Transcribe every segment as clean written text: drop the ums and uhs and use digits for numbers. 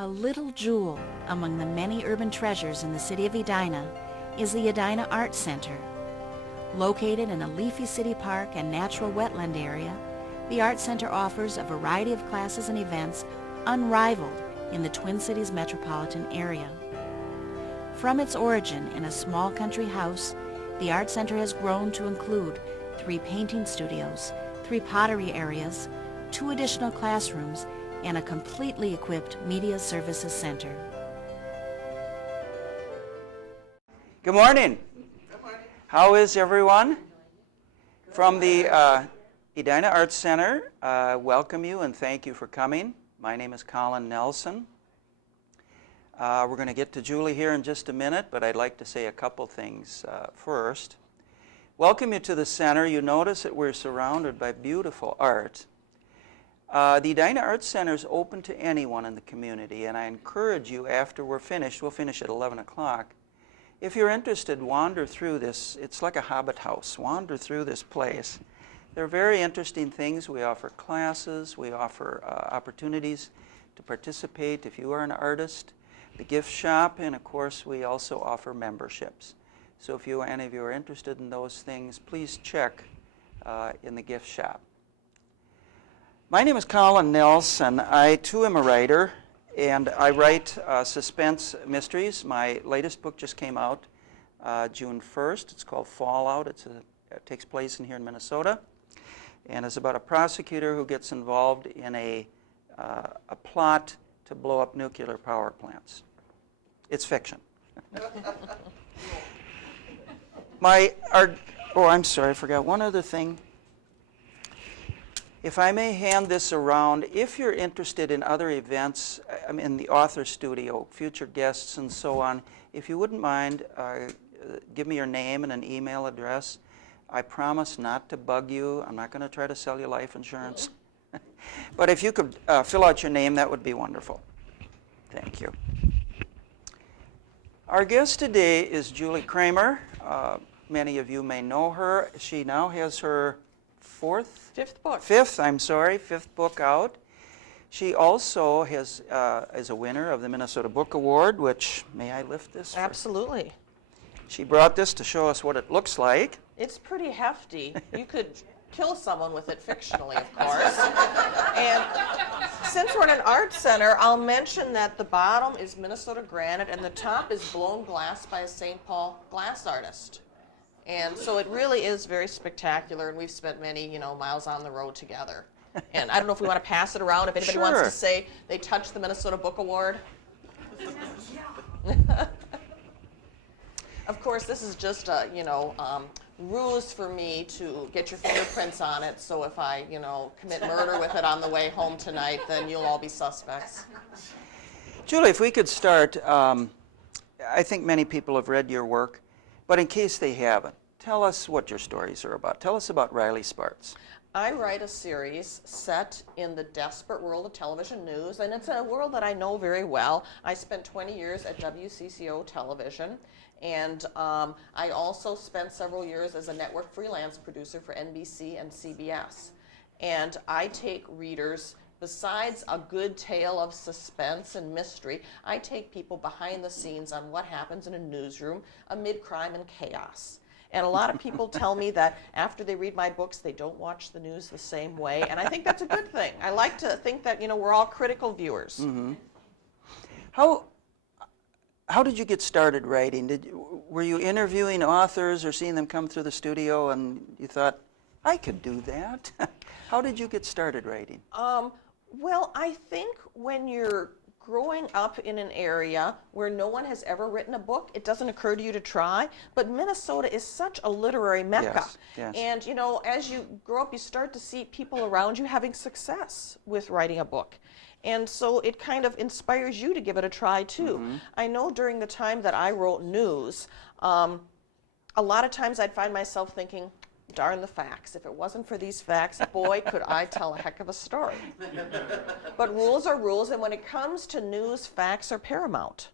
A little jewel among the many urban treasures in the city of Edina is the Edina Arts Center. Located in a leafy city park and natural wetland area, the Arts Center offers a variety of classes and events unrivaled in the Twin Cities metropolitan area. From its origin in a small country house, the Arts Center has grown to include 3 painting studios, 3 pottery areas, 2 additional classrooms, and a completely equipped media services center. Good morning. Good morning. How is everyone? From the Edina Arts Center, welcome you and thank you for coming. My name is Colin Nelson. We're going to get to Julie here in just a minute, but I'd like to say a couple things first. Welcome you to the center. You notice that we're surrounded by beautiful art. The Edina Arts Center is open to anyone in the community, and I encourage you after we're finished, we'll finish at 11 o'clock, if you're interested, wander through this. It's like a hobbit house. Wander through this place. There are very interesting things. We offer classes. We offer opportunities to participate if you are an artist. The gift shop, and of course we also offer memberships. So if any of you are interested in those things, please check in the gift shop. My name is Colin Nelson. I too am a writer, and I write suspense mysteries. My latest book just came out June 1st. It's called Fallout. It takes place here in Minnesota, and it's about a prosecutor who gets involved in a plot to blow up nuclear power plants. It's fiction. I'm sorry, I forgot one other thing. If I may hand this around, if you're interested in other events, in the author studio, future guests and so on, if you wouldn't mind, give me your name and an email address. I promise not to bug you. I'm not going to try to sell you life insurance. But if you could fill out your name, that would be wonderful. Thank you. Our guest today is Julie Kramer. Many of you may know her. She now has her fifth book out. She also is a winner of the Minnesota Book Award, which, may I lift this? Absolutely. She brought this to show us what it looks like. It's pretty hefty. You could kill someone with it fictionally, of course. And since we're in an art center, I'll mention that the bottom is Minnesota granite and the top is blown glass by a St. Paul glass artist. And so it really is very spectacular, and we've spent many, miles on the road together. And I don't know if we want to pass it around, if anybody wants to say they touched the Minnesota Book Award. Of course, this is just a, ruse for me to get your fingerprints on it, so if I, commit murder with it on the way home tonight, then you'll all be suspects. Julie, if we could start, I think many people have read your work, but in case they haven't, tell us what your stories are about. Tell us about Riley Sparks. I write a series set in the desperate world of television news, and it's a world that I know very well. I spent 20 years at WCCO television, and I also spent several years as a network freelance producer for NBC and CBS. And I take readers, besides a good tale of suspense and mystery, I take people behind the scenes on what happens in a newsroom amid crime and chaos. And a lot of people tell me that after they read my books, they don't watch the news the same way, and I think that's a good thing. I like to think that, we're all critical viewers. Mm-hmm. How did you get started writing? Were you interviewing authors or seeing them come through the studio and you thought, I could do that? How did you get started writing? Well, I think when you're growing up in an area where no one has ever written a book, it doesn't occur to you to try. But Minnesota is such a literary mecca. Yes. And, as you grow up, you start to see people around you having success with writing a book. And so it kind of inspires you to give it a try, too. Mm-hmm. I know during the time that I wrote news, a lot of times I'd find myself thinking, darn the facts. If it wasn't for these facts, boy, could I tell a heck of a story. But rules are rules, and when it comes to news, facts are paramount.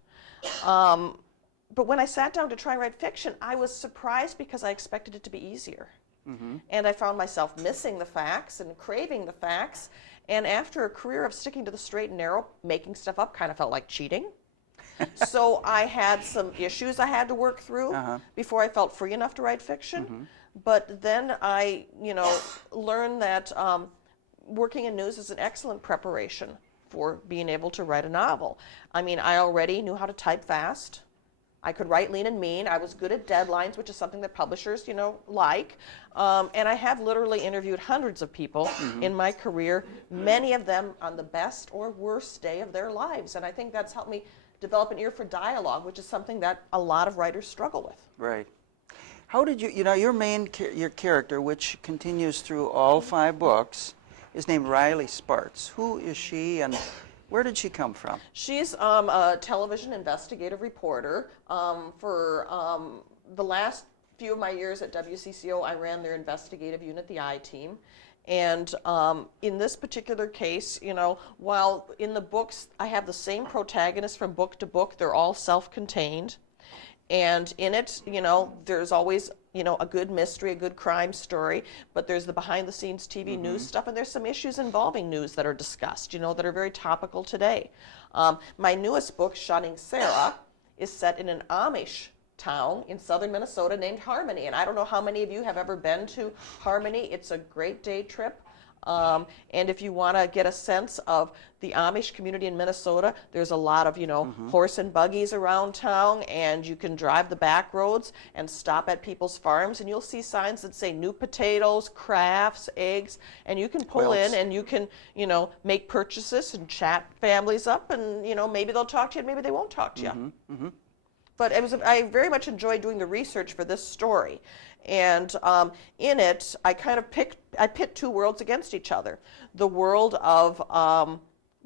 But when I sat down to try and write fiction, I was surprised because I expected it to be easier. Mm-hmm. And I found myself missing the facts and craving the facts. And after a career of sticking to the straight and narrow, making stuff up kind of felt like cheating. So I had some issues I had to work through before I felt free enough to write fiction. But then I, learned that working in news is an excellent preparation for being able to write a novel. I mean, I already knew how to type fast. I could write lean and mean. I was good at deadlines, which is something that publishers, like. And I have literally interviewed hundreds of people in my career, many of them on the best or worst day of their lives. And I think that's helped me develop an ear for dialogue, which is something that a lot of writers struggle with. Right. How did you, your character, which continues through all 5 books, is named Riley Sparks. Who is she, and where did she come from? She's a television investigative reporter. For the last few of my years at WCCO, I ran their investigative unit, the I-Team. And in this particular case, while in the books I have the same protagonists from book to book, they're all self-contained. And in it, there's always, a good mystery, a good crime story, but there's the behind-the-scenes TV news stuff, and there's some issues involving news that are discussed, that are very topical today. My newest book, Shunning Sarah, is set in an Amish town in southern Minnesota named Harmony, and I don't know how many of you have ever been to Harmony. It's a great day trip. And if you want to get a sense of the Amish community in Minnesota, there's a lot of, horse and buggies around town, and you can drive the back roads and stop at people's farms, and you'll see signs that say new potatoes, crafts, eggs, and you can pull in and you can, make purchases and chat families up, and, maybe they'll talk to you and maybe they won't talk to you. But I very much enjoyed doing the research for this story. And in it, I kind of pit 2 worlds against each other. The world of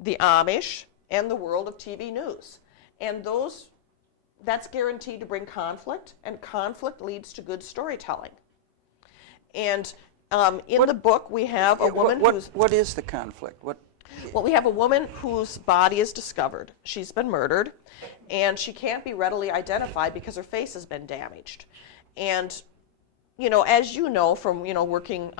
the Amish and the world of TV news. And that's guaranteed to bring conflict, and conflict leads to good storytelling. And in the book, we have a woman who's... What is the conflict? Well, we have a woman whose body is discovered. She's been murdered, and she can't be readily identified because her face has been damaged. And, as you know from, working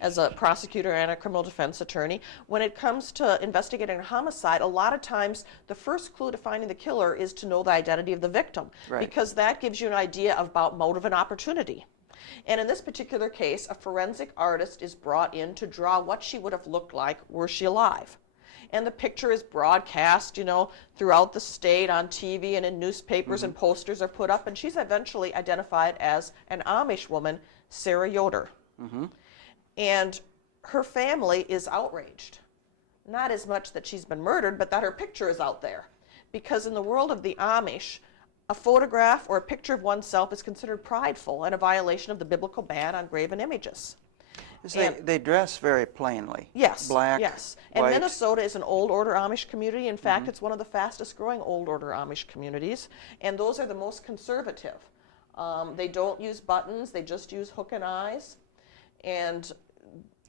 as a prosecutor and a criminal defense attorney, when it comes to investigating a homicide, a lot of times the first clue to finding the killer is to know the identity of the victim, because that gives you an idea about motive and opportunity. And in this particular case, a forensic artist is brought in to draw what she would have looked like were she alive. And the picture is broadcast, throughout the state on TV and in newspapers, and posters are put up, and she's eventually identified as an Amish woman, Sarah Yoder. And her family is outraged. Not as much that she's been murdered, but that her picture is out there. Because in the world of the Amish, a photograph or a picture of oneself is considered prideful and a violation of the biblical ban on graven images. They dress very plainly. Yes. Black, yes. And white. Minnesota is an old order Amish community. In fact, it's one of the fastest growing old order Amish communities. And those are the most conservative. They don't use buttons. They just use hook and eyes. And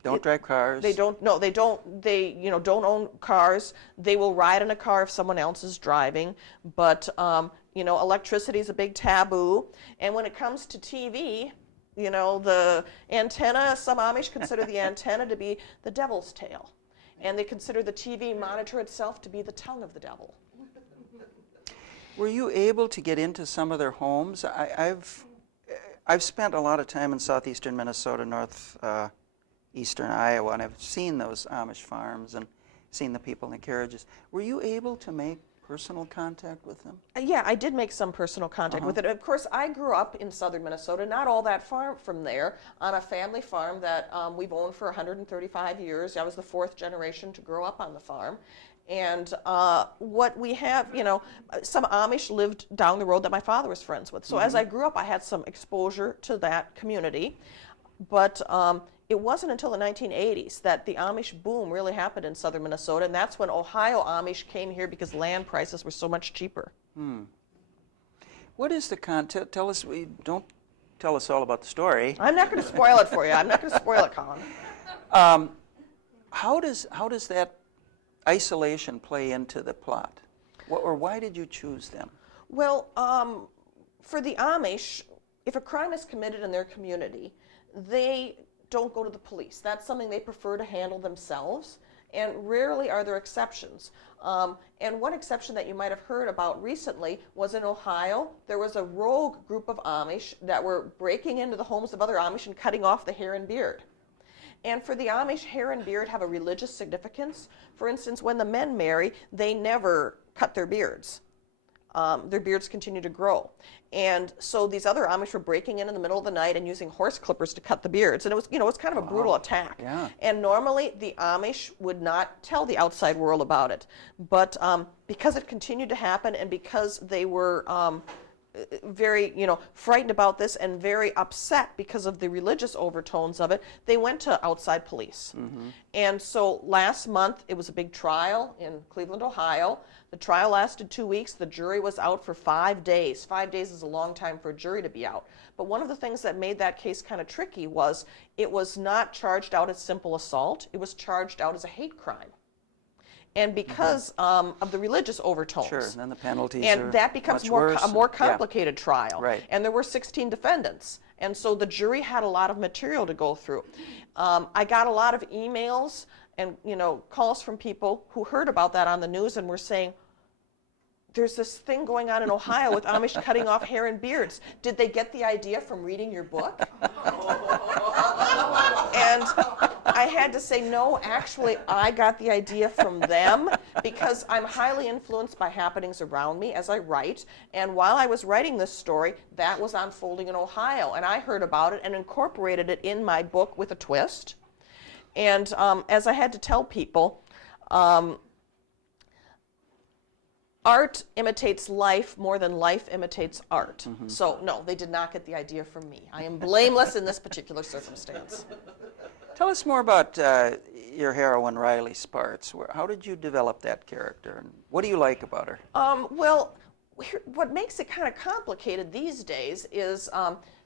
don't drive cars. They don't own cars. They will ride in a car if someone else is driving. But, electricity is a big taboo. And when it comes to TV, the antenna, some Amish consider the antenna to be the devil's tail. And they consider the TV monitor itself to be the tongue of the devil. Were you able to get into some of their homes? I've spent a lot of time in southeastern Minnesota, northeastern Iowa, and I've seen those Amish farms and seen the people in the carriages. Were you able to make personal contact with them? Yeah, I did make some personal contact with it. Of course, I grew up in southern Minnesota, not all that far from there, on a family farm that we've owned for 135 years. I was the 4th generation to grow up on the farm. And what we have, some Amish lived down the road that my father was friends with. So as I grew up, I had some exposure to that community. But it wasn't until the 1980s that the Amish boom really happened in southern Minnesota, and that's when Ohio Amish came here because land prices were so much cheaper. What is the content? Don't tell us all about the story. I'm not going to spoil it for you. I'm not going to spoil it, Colin. How does that isolation play into the plot? Or why did you choose them? Well, for the Amish, if a crime is committed in their community, they don't go to the police. That's something they prefer to handle themselves. and rarely are there exceptions. And one exception that you might have heard about recently was in Ohio. There was a rogue group of Amish that were breaking into the homes of other Amish and cutting off the hair and beard. And for the Amish, hair and beard have a religious significance. For instance, when the men marry, they never cut their beards. Their beards continue to grow. And so these other Amish were breaking in the middle of the night and using horse clippers to cut the beards. And it was, you know, it was kind of a brutal attack. Yeah. And normally the Amish would not tell the outside world about it. But because it continued to happen and because they were very, you know, frightened about this and very upset because of the religious overtones of it, they went to outside police. And so last month it was a big trial in Cleveland, Ohio. The trial lasted 2 weeks. The jury was out for 5 days. 5 days is a long time for a jury to be out. But one of the things that made that case kind of tricky was it was not charged out as simple assault. It was charged out as a hate crime. And because of the religious overtones. Sure, and then the penalties and that becomes a more complicated trial. Right. And there were 16 defendants. And so the jury had a lot of material to go through. I got a lot of emails and, you know, calls from people who heard about that on the news and were saying, there's this thing going on in Ohio with Amish cutting off hair and beards. Did they get the idea from reading your book? And I had to say, no, actually, I got the idea from them because I'm highly influenced by happenings around me as I write. And while I was writing this story, that was unfolding in Ohio. And I heard about it and incorporated it in my book with a twist. And as I had to tell people, art imitates life more than life imitates art. So, no, they did not get the idea from me. I am blameless in this particular circumstance. Tell us more about your heroine, Riley Sparks. How did you develop that character, and what do you like about her? Well, what makes it kind of complicated these days is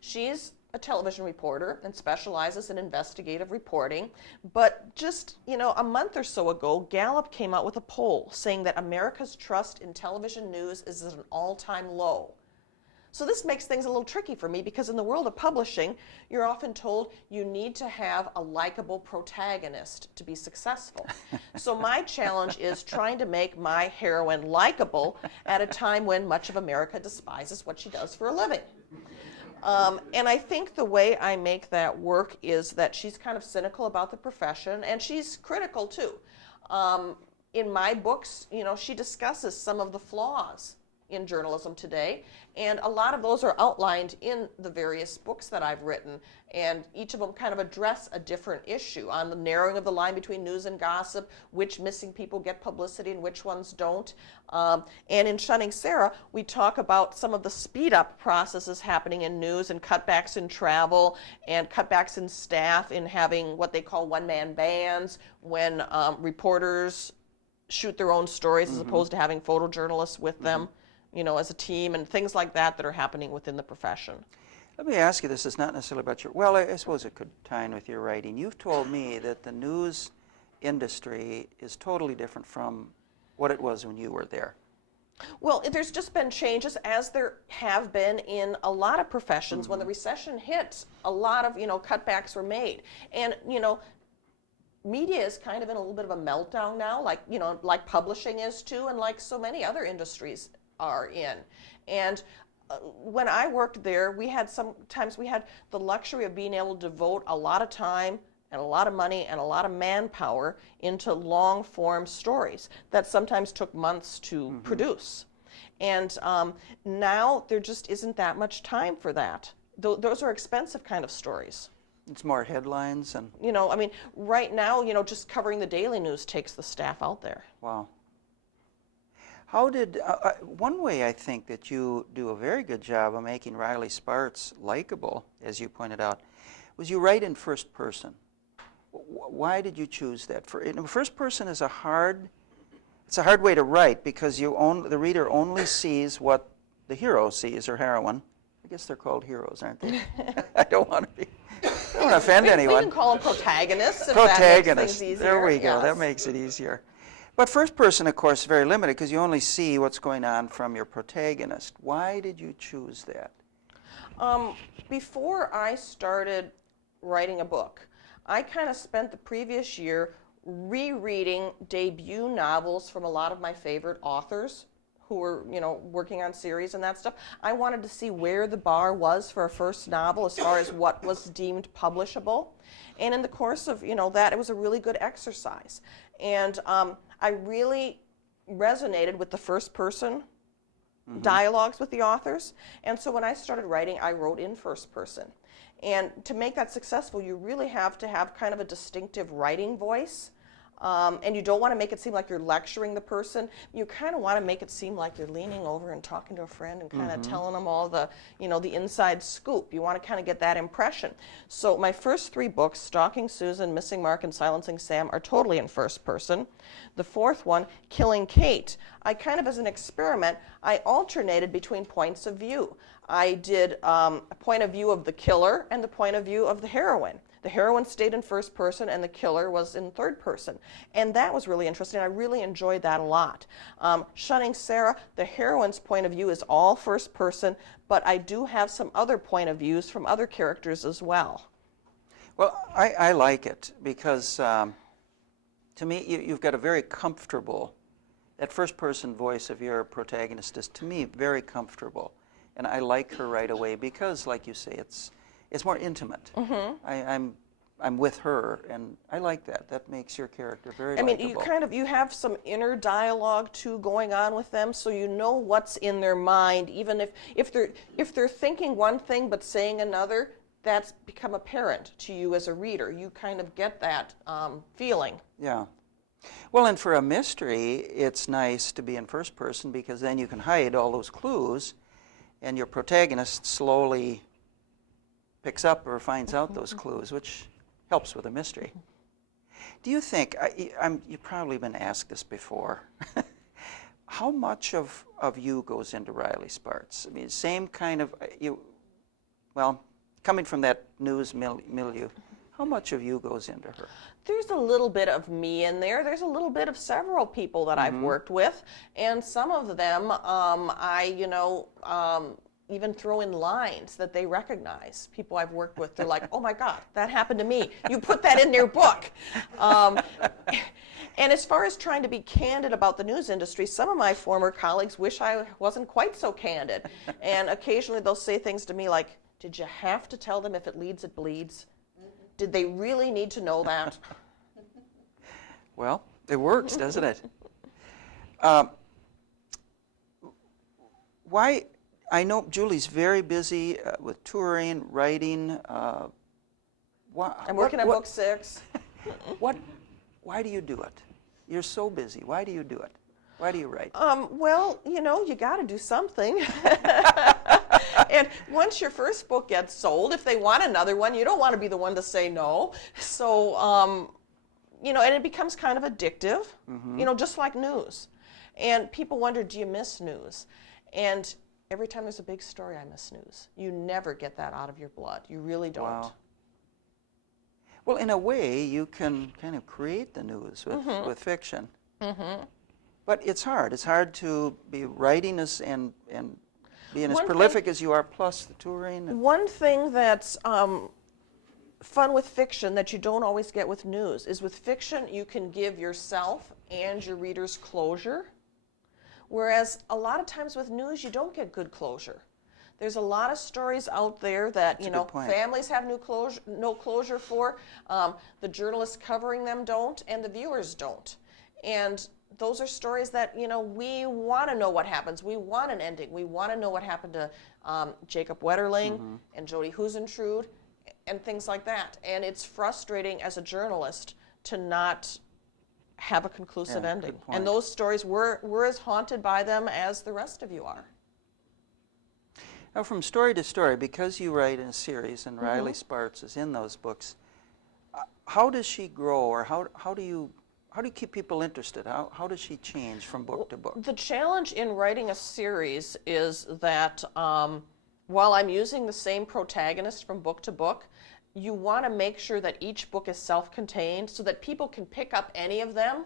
she's a television reporter and specializes in investigative reporting. But just, you know, a month or so ago, Gallup came out with a poll saying that America's trust in television news is at an all-time low. So this makes things a little tricky for me because in the world of publishing, you're often told you need to have a likable protagonist to be successful. So my challenge is trying to make my heroine likable at a time when much of America despises what she does for a living. And I think the way I make that work is that she's kind of cynical about the profession, and she's critical too. In my books, you know, she discusses some of the flaws in journalism today, and a lot of those are outlined in the various books that I've written, and each of them kind of address a different issue on the narrowing of the line between news and gossip, which missing people get publicity and which ones don't. And in Shunning Sarah, we talk about some of the speed-up processes happening in news and cutbacks in travel and cutbacks in staff in having what they call one-man bands when reporters shoot their own stories as opposed to having photojournalists with them, you know, as a team, and things like that that are happening within the profession. Let me ask you this. It's not necessarily about your, well, I suppose it could tie in with your writing. You've told me that the news industry is totally different from what it was when you were there. Well, there's just been changes, as there have been in a lot of professions. When the recession hit, a lot of, you know, cutbacks were made. And, you know, media is kind of in a little bit of a meltdown now, like, you know, like publishing is too, and like so many other industries are in. And when I worked there, sometimes we had the luxury of being able to devote a lot of time and a lot of money and a lot of manpower into long form stories that sometimes took months to produce. And now there just isn't that much time for that. Those are expensive kind of stories. It's more headlines and... You know, I mean, right now, you know, just covering the daily news takes the staff out there. Wow. How did, one way I think that you do a very good job of making Riley Sparks likable, as you pointed out, was you write in first person. Why did you choose that? First person is it's a hard way to write because the reader only sees what the hero sees, or heroine. I guess they're called heroes, aren't they? I don't want to offend anyone. We can call them protagonists if protagonists. That makes things easier. There we go. Yes. That makes it easier. But first person, of course, is very limited because you only see what's going on from your protagonist. Why did you choose that? Before I started writing a book, I kind of spent the previous year rereading debut novels from a lot of my favorite authors who were, working on series and that stuff. I wanted to see where the bar was for a first novel as far as what was deemed publishable. And in the course of, that, it was a really good exercise. And I really resonated with the first person dialogues with the authors. And so when I started writing, I wrote in first person. And to make that successful, you really have to have kind of a distinctive writing voice. And you don't want to make it seem like you're lecturing the person. You kind of want to make it seem like you're leaning over and talking to a friend and kind of telling them all the, the inside scoop. You want to kind of get that impression. So my first 3 books, Stalking Susan, Missing Mark, and Silencing Sam, are totally in first person. The 4th one, Killing Kate, I kind of, as an experiment, I alternated between points of view. I did a point of view of the killer and the point of view of the heroine. The heroine stayed in first person and the killer was in third person. And that was really interesting. I really enjoyed that a lot. Shunning Sarah, the heroine's point of view is all first person, but I do have some other point of views from other characters as well. Well, I like it because to me, you've got a very comfortable, that first person voice of your protagonist is, to me, very comfortable. And I like her right away because, like you say, it's more intimate. I'm with her, and I like that. That makes your character very likable. You have some inner dialogue too going on with them, so you know what's in their mind. Even if they're thinking one thing but saying another, that's become apparent to you as a reader. You kind of get that feeling. Yeah. Well, and for a mystery, it's nice to be in first person because then you can hide all those clues, and your protagonist slowly picks up or finds out those clues, which helps with a mystery. Do you think, you've probably been asked this before, how much of you goes into Riley Sparks? I mean, same kind of, coming from that news milieu, how much of you goes into her? There's a little bit of me in there. There's a little bit of several people that I've worked with, and some of them even throw in lines that they recognize. People I've worked with, they're like, oh my God, that happened to me. You put that in their book. And as far as trying to be candid about the news industry, some of my former colleagues wish I wasn't quite so candid. And occasionally they'll say things to me like, did you have to tell them if it leads, it bleeds? Did they really need to know that? Well, it works, doesn't it? Why? I know Julie's very busy with touring, writing. I'm working on book 6. Why do you do it? You're so busy. Why do you do it? Why do you write? Well, you got to do something. And once your first book gets sold, if they want another one, you don't want to be the one to say no. So, and it becomes kind of addictive, just like news. And people wonder, do you miss news? And every time there's a big story, I miss news. You never get that out of your blood. You really don't. Wow. Well, in a way, you can kind of create the news with fiction. But it's hard. It's hard to be writing and being as prolific as you are, plus the touring. One thing that's fun with fiction that you don't always get with news is with fiction, you can give yourself and your readers closure. Whereas a lot of times with news, you don't get good closure. There's a lot of stories out there that, families have no closure for. The journalists covering them don't, and the viewers don't. And those are stories that, we want to know what happens. We want an ending. We want to know what happened to Jacob Wetterling and Jody Husentrude and things like that. And it's frustrating as a journalist to not have a conclusive ending. And those stories, we're as haunted by them as the rest of you are. Now, from story to story, because you write in a series, and Riley Sparks is in those books, how does she grow, or how do you keep people interested? How does she change from book to book? The challenge in writing a series is that while I'm using the same protagonist from book to book, you want to make sure that each book is self-contained so that people can pick up any of them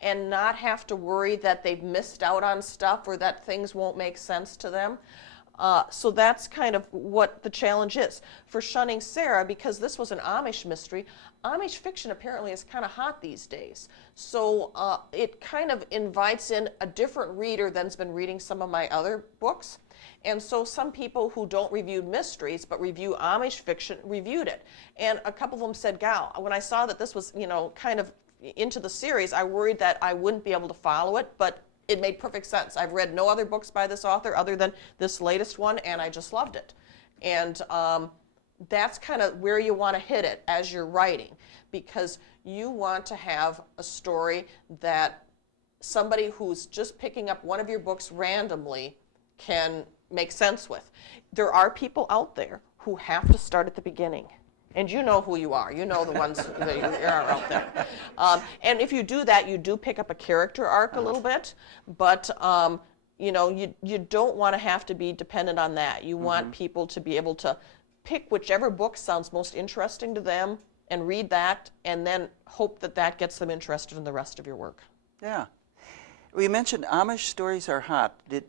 and not have to worry that they've missed out on stuff or that things won't make sense to them. So that's kind of what the challenge is. For Shunning Sarah, because this was an Amish mystery, Amish fiction apparently is kind of hot these days. So it kind of invites in a different reader than's been reading some of my other books. And so some people who don't review mysteries but review Amish fiction reviewed it. And a couple of them said, Gal, when I saw that this was, kind of into the series, I worried that I wouldn't be able to follow it, but it made perfect sense. I've read no other books by this author other than this latest one, and I just loved it. And that's kind of where you want to hit it as you're writing, because you want to have a story that somebody who's just picking up one of your books randomly can make sense with. There are people out there who have to start at the beginning. And you know who you are. You know the ones that are out there. And if you do that, you do pick up a character arc a little bit. But, you don't want to have to be dependent on that. You want people to be able to pick whichever book sounds most interesting to them and read that, and then hope that that gets them interested in the rest of your work. Yeah. Well, you mentioned Amish stories are hot. Did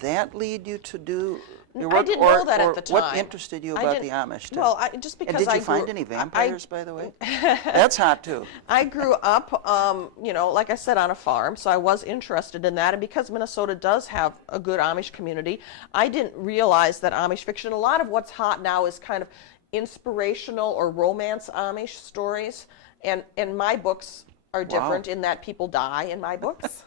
that lead you to do your work? I didn't know that at the time. What interested you about the Amish? Well, just because and did you find any vampires, by the way? That's hot, too. I grew up, like I said, on a farm, so I was interested in that. And because Minnesota does have a good Amish community, I didn't realize that Amish fiction, a lot of what's hot now is kind of inspirational or romance Amish stories. And my books are different in that people die in my books.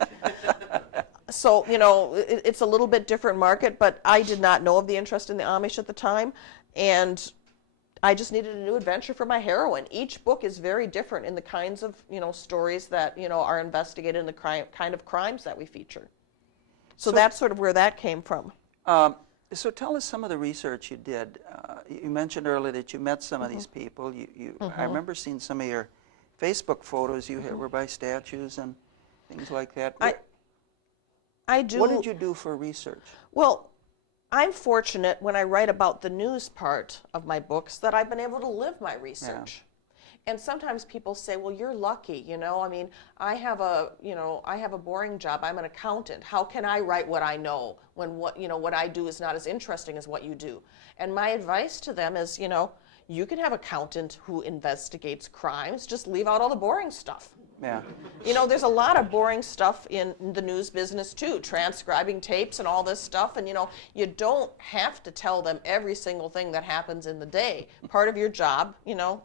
So, it's a little bit different market, but I did not know of the interest in the Amish at the time, and I just needed a new adventure for my heroine. Each book is very different in the kinds of, stories that, are investigated in the kind of crimes that we feature. So that's sort of where that came from. So tell us some of the research you did. You mentioned earlier that you met some of these people. I remember seeing some of your Facebook photos you were by statues and things like that. I do. What did you do for research? Well, I'm fortunate when I write about the news part of my books that I've been able to live my research. Yeah. And sometimes people say, well, you're lucky, I have a boring job. I'm an accountant. How can I write what I know when what I do is not as interesting as what you do? And my advice to them is, you can have an accountant who investigates crimes. Just leave out all the boring stuff. Yeah. There's a lot of boring stuff in the news business too, transcribing tapes and all this stuff. And, you don't have to tell them every single thing that happens in the day. Part of your job,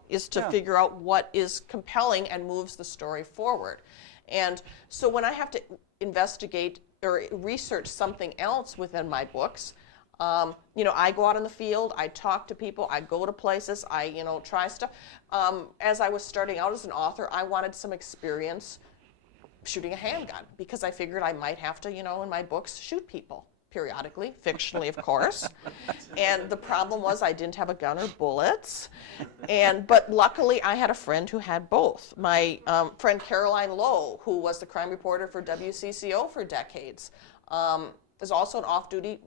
is to figure out what is compelling and moves the story forward. And so when I have to investigate or research something else within my books, I go out in the field, I talk to people, I go to places, I, try stuff. As I was starting out as an author, I wanted some experience shooting a handgun because I figured I might have to, in my books, shoot people periodically, fictionally, of course. And the problem was I didn't have a gun or bullets. But luckily, I had a friend who had both. My friend Caroline Lowe, who was the crime reporter for WCCO for decades, is also an off-duty,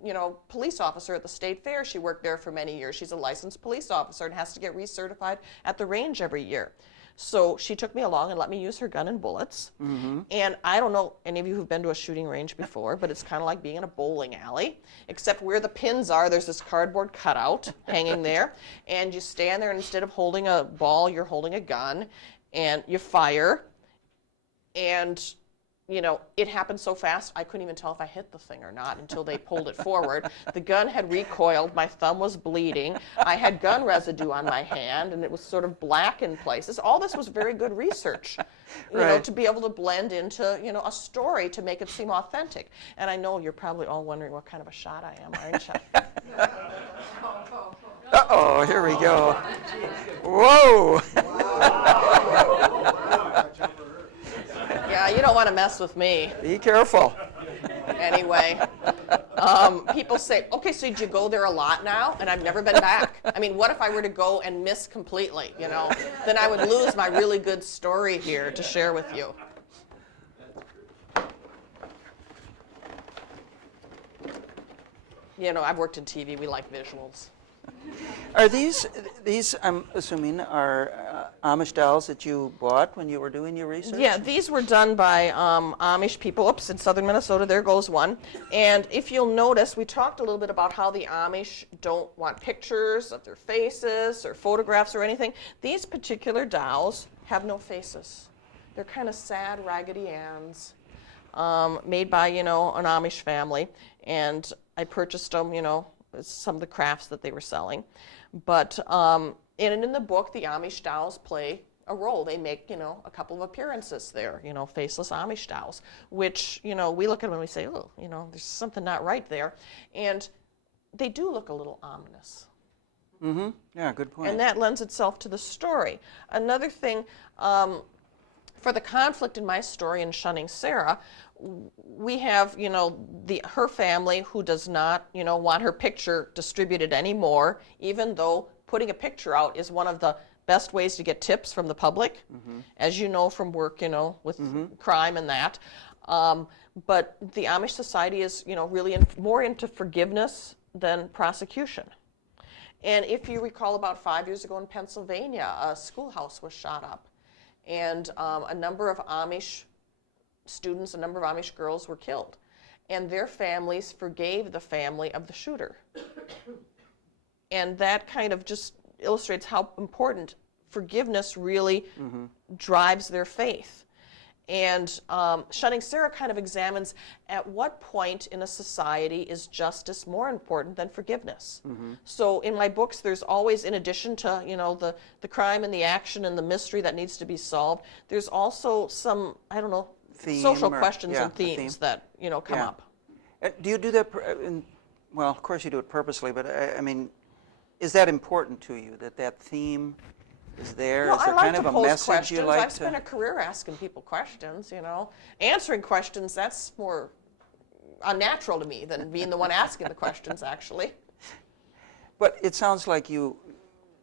police officer at the state fair. She worked there for many years. She's a licensed police officer and has to get recertified at the range every year. So she took me along and let me use her gun and bullets. Mm-hmm. And I don't know any of you who've been to a shooting range before, but it's kind of like being in a bowling alley, except where the pins are, there's this cardboard cutout hanging there. And you stand there, and instead of holding a ball, you're holding a gun, and you fire. And it happened so fast, I couldn't even tell if I hit the thing or not until they pulled it forward. The gun had recoiled, my thumb was bleeding, I had gun residue on my hand, and it was sort of black in places. All this was very good research, to be able to blend into, a story to make it seem authentic. And I know you're probably all wondering what kind of a shot I am, aren't you? Uh-oh, here we go. Whoa! Yeah, you don't want to mess with me. Be careful. Anyway, people say, okay, so did you go there a lot now? And I've never been back. I mean, what if I were to go and miss completely, Then I would lose my really good story here to share with you. I've worked in TV. We like visuals. Are these I'm assuming, are Amish dolls that you bought when you were doing your research? Yeah, these were done by Amish people. Oops, in southern Minnesota, there goes one. And if you'll notice, we talked a little bit about how the Amish don't want pictures of their faces or photographs or anything. These particular dolls have no faces. They're kind of sad Raggedy Anns, made by, an Amish family. And I purchased them, some of the crafts that they were selling. But in the book, the Amish dolls play a role. They make, a couple of appearances there, faceless Amish dolls, which, we look at them and we say, oh, there's something not right there. And they do look a little ominous. Mm-hmm. Yeah, good point. And that lends itself to the story. Another thing, for the conflict in my story in Shunning Sarah, we have, her family who does not, want her picture distributed anymore, even though putting a picture out is one of the best ways to get tips from the public, as you know from work, with crime and that. But the Amish society is, really more into forgiveness than prosecution. And if you recall, about 5 years ago in Pennsylvania, a schoolhouse was shot up. And a number of Amish students, a number of Amish girls were killed. And their families forgave the family of the shooter. And that kind of just illustrates how important forgiveness really drives their faith. And Shunning Sarah kind of examines at what point in a society is justice more important than forgiveness. So in my books, there's always, in addition to the crime and the action and the mystery that needs to be solved, there's also some, social questions and themes that come up. Do you do that? Well, of course you do it purposely, but I mean, is that important to you, that theme is there? Well, is there I like kind to of a pose message questions. you like I've spent a career asking people questions, Answering questions, that's more unnatural to me than being the one asking the questions, actually. But it sounds like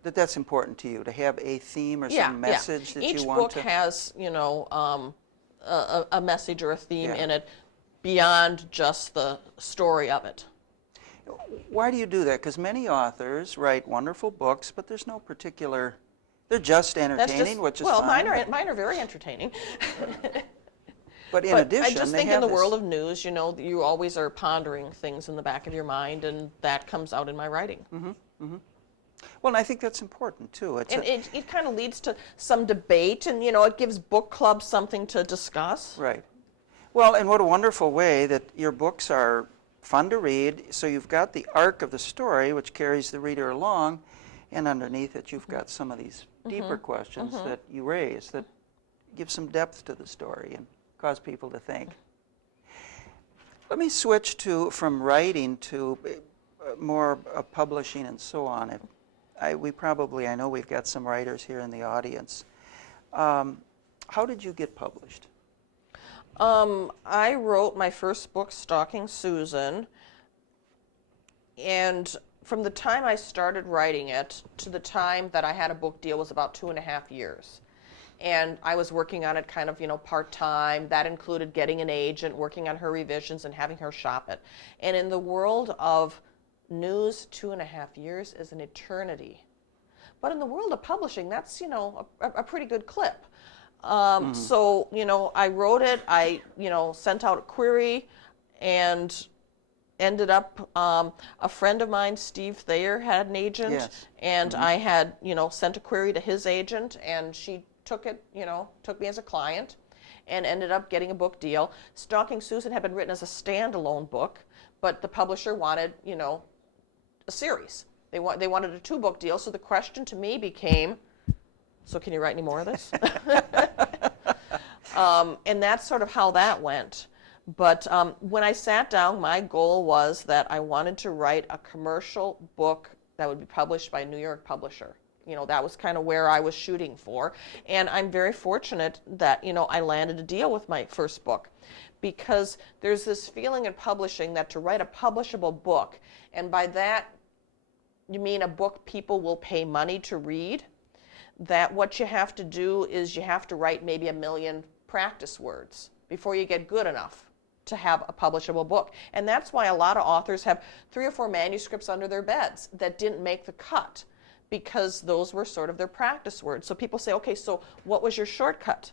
that's important to you, to have a theme or some message that you want to... Each book has, a message or a theme in it beyond just the story of it. Why do you do that? Because many authors write wonderful books, but there's no particular... They're just entertaining, which is fine. Well, mine are very entertaining. But in addition, I just think in the world of news, you always are pondering things in the back of your mind, and that comes out in my writing. Well, and I think that's important, too. It kind of leads to some debate, and, it gives book clubs something to discuss. Right. Well, and what a wonderful way that your books are fun to read. So you've got the arc of the story, which carries the reader along, and underneath it you've got some of these deeper questions that you raise that give some depth to the story and cause people to think. Let me switch from writing to more publishing and so on. I know we've got some writers here in the audience. How did you get published? I wrote my first book, Stalking Susan, and from the time I started writing it to the time that I had a book deal was about 2.5 years. And I was working on it kind of, part-time. That included getting an agent, working on her revisions, and having her shop it. And in the world of news, 2.5 years is an eternity. But in the world of publishing, that's, a pretty good clip. So, I wrote it, I, sent out a query, and ended up, a friend of mine, Steve Thayer, had an agent, and I had, sent a query to his agent, and she took me as a client, and ended up getting a book deal. Stalking Susan had been written as a standalone book, but the publisher wanted, a series. They wanted a 2-book deal, so the question to me became, so can you write any more of this? And that's sort of how that went. But when I sat down, my goal was that I wanted to write a commercial book that would be published by a New York publisher. That was kind of where I was shooting for. And I'm very fortunate that, I landed a deal with my first book, because there's this feeling in publishing that to write a publishable book, and by that you mean a book people will pay money to read, that what you have to do is you have to write maybe 1 million practice words before you get good enough to have a publishable book. And that's why a lot of authors have 3 or 4 manuscripts under their beds that didn't make the cut, because those were sort of their practice words. So people say, okay, so what was your shortcut?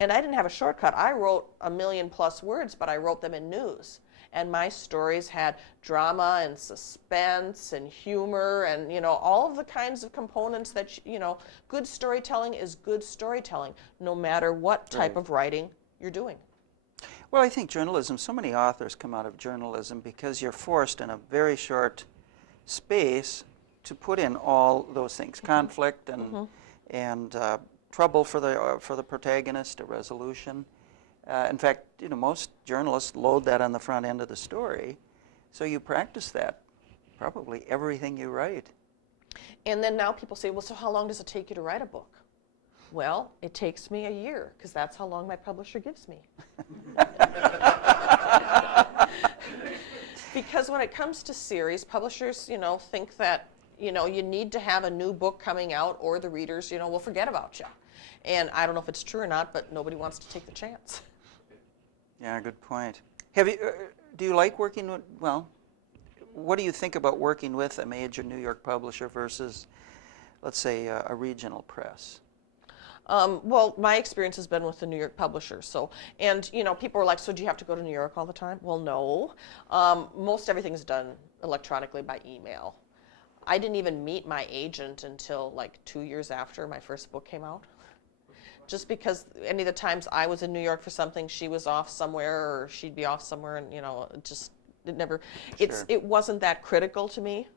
And I didn't have a shortcut. I wrote 1,000,000+ words, but I wrote them in news. And my stories had drama and suspense and humor and, all of the kinds of components that, good storytelling is good storytelling, no matter what type of writing you're doing. Well, I think journalism, so many authors come out of journalism because you're forced in a very short space to put in all those things, conflict and trouble for the protagonist, a resolution. In fact, most journalists load that on the front end of the story, so you practice that probably everything you write. And then now people say, well, so how long does it take you to write a book? Well, it takes me a year, because that's how long my publisher gives me. Because when it comes to series, publishers, think that, you need to have a new book coming out or the readers, will forget about you. And I don't know if it's true or not, but nobody wants to take the chance. Yeah, good point. Do you like working with, what do you think about working with a major New York publisher versus, let's say, a regional press? Well, my experience has been with the New York publisher. And people are like, so do you have to go to New York all the time? Well, no. Most everything's done electronically by email. I didn't even meet my agent until like 2 years after my first book came out. Just because any of the times I was in New York for something, she was off somewhere, or she'd be off somewhere, and it wasn't that critical to me.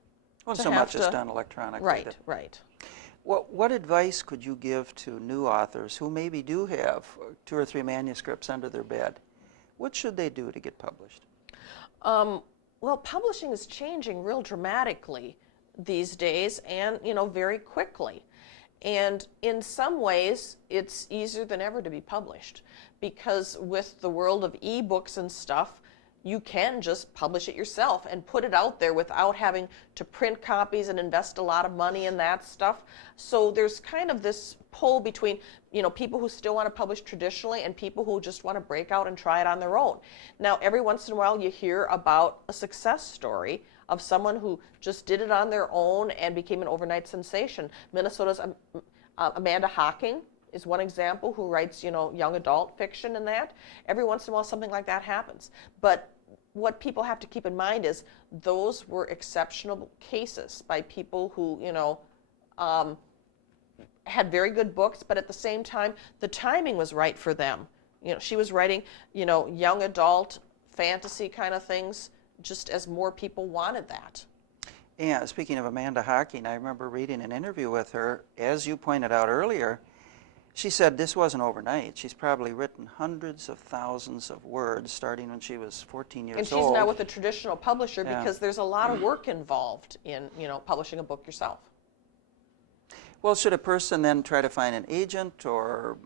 Well, so much is done electronically. Right, right. What advice could you give to new authors who maybe do have 2 or 3 manuscripts under their bed? What should they do to get published? Well, publishing is changing real dramatically these days, and very quickly. And in some ways, it's easier than ever to be published, because with the world of e-books and stuff, you can just publish it yourself and put it out there without having to print copies and invest a lot of money in that stuff. So there's kind of this pull between, people who still want to publish traditionally and people who just want to break out and try it on their own. Now, every once in a while you hear about a success story of someone who just did it on their own and became an overnight sensation. Minnesota's Amanda Hocking is one example, who writes, young adult fiction and that. Every once in a while something like that happens. But what people have to keep in mind is those were exceptional cases by people who, had very good books, but at the same time, the timing was right for them. She was writing, young adult fantasy kind of things, just as more people wanted that. Yeah, speaking of Amanda Hocking, I remember reading an interview with her. As you pointed out earlier, she said this wasn't overnight. She's probably written hundreds of thousands of words starting when she was 14 years old. And she's now with a traditional publisher because there's a lot of work involved in, publishing a book yourself. Well, should a person then try to find an agent or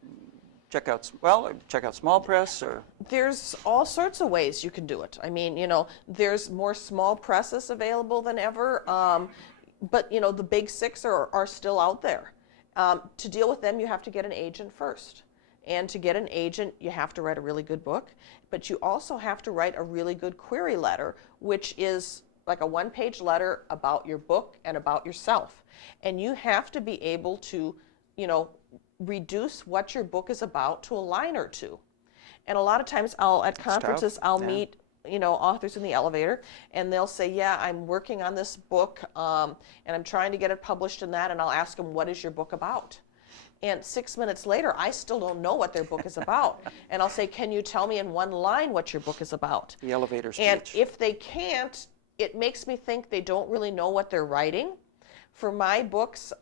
check out small press? Or there's all sorts of ways you can do it. I mean, there's more small presses available than ever, but the big 6 are still out there. To deal with them, you have to get an agent first. And to get an agent, you have to write a really good book, but you also have to write a really good query letter, which is like a 1-page letter about your book and about yourself. And you have to be able to, reduce what your book is about to a line or 2. And a lot of times at conferences, I'll meet authors in the elevator, and they'll say, yeah, I'm working on this book, and I'm trying to get it published in that, and I'll ask them, what is your book about? And 6 minutes later, I still don't know what their book is about. And I'll say, can you tell me in 1 line what your book is about? The elevator speech. And if they can't, it makes me think they don't really know what they're writing. For my books,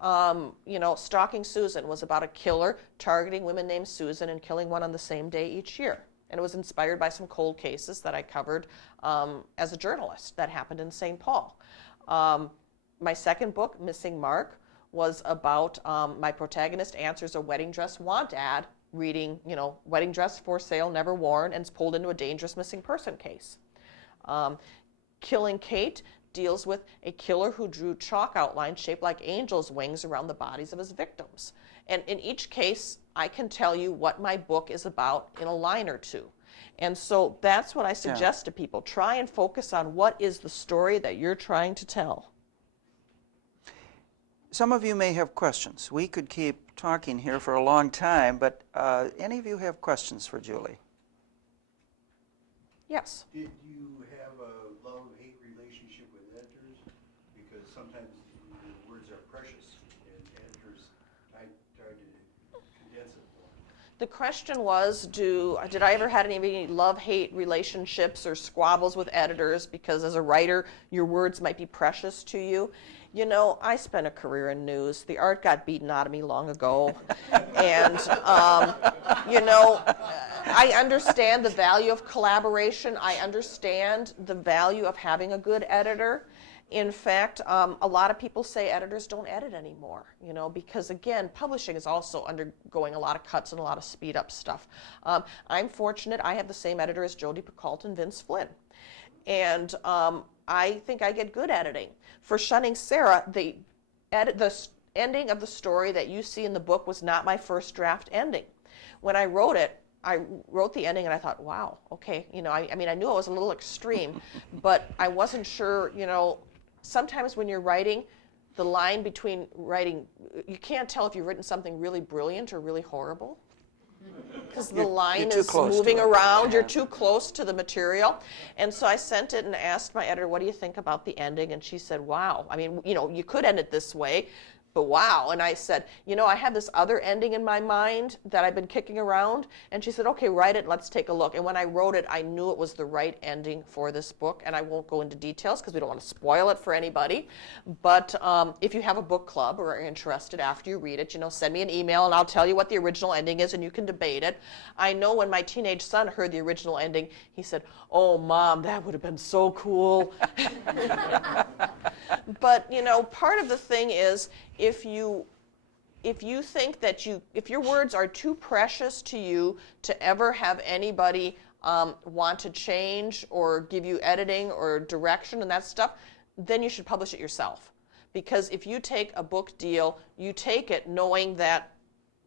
Stalking Susan was about a killer targeting women named Susan and killing one on the same day each year. And it was inspired by some cold cases that I covered as a journalist that happened in St. Paul. My second book, Missing Mark, was about my protagonist answers a wedding dress want ad reading, wedding dress for sale, never worn, and is pulled into a dangerous missing person case. Killing Kate deals with a killer who drew chalk outlines shaped like angels' wings around the bodies of his victims. And in each case, I can tell you what my book is about in a line or 2. And so that's what I suggest to people. Try and focus on what is the story that you're trying to tell. Some of you may have questions. We could keep talking here for a long time, but any of you have questions for Julie? Yes. Did you have a love-hate relationship with editors? Because sometimes the words are precious, and editors try to condense it more. The question was, did I ever had any love-hate relationships or squabbles with editors because as a writer, your words might be precious to you? You know, I spent a career in news. The art got beaten out of me long ago. And, you know, I understand the value of collaboration. I understand the value of having a good editor. In fact, a lot of people say editors don't edit anymore, you know, because again, publishing is also undergoing a lot of cuts and a lot of speed up stuff. I'm fortunate. I have the same editor as Jody Picoult and Vince Flynn. And I think I get good editing. For Shunning Sarah, the ending of the story that you see in the book was not my first draft ending. When I wrote it, I wrote the ending and I thought, wow, okay, you know, I mean, I knew it was a little extreme, but I wasn't sure, you know, sometimes when you're writing, the line between writing, you can't tell if you've written something really brilliant or really horrible. Because the line is moving around, you're too close to the material. And so I sent it and asked my editor, what do you think about the ending? And she said, wow, I mean, you know, you could end it this way, but wow. And I said, you know, I have this other ending in my mind that I've been kicking around. And she said, okay, write it, let's take a look. And when I wrote it, I knew it was the right ending for this book. And I won't go into details because we don't want to spoil it for anybody. But if you have a book club or are interested after you read it, you know, send me an email and I'll tell you what the original ending is and you can debate it. I know when my teenage son heard the original ending, he said, oh, Mom, that would have been so cool. But, you know, part of the thing is, if you think that if your words are too precious to you to ever have anybody want to change or give you editing or direction and that stuff, then you should publish it yourself. Because if you take a book deal, you take it knowing that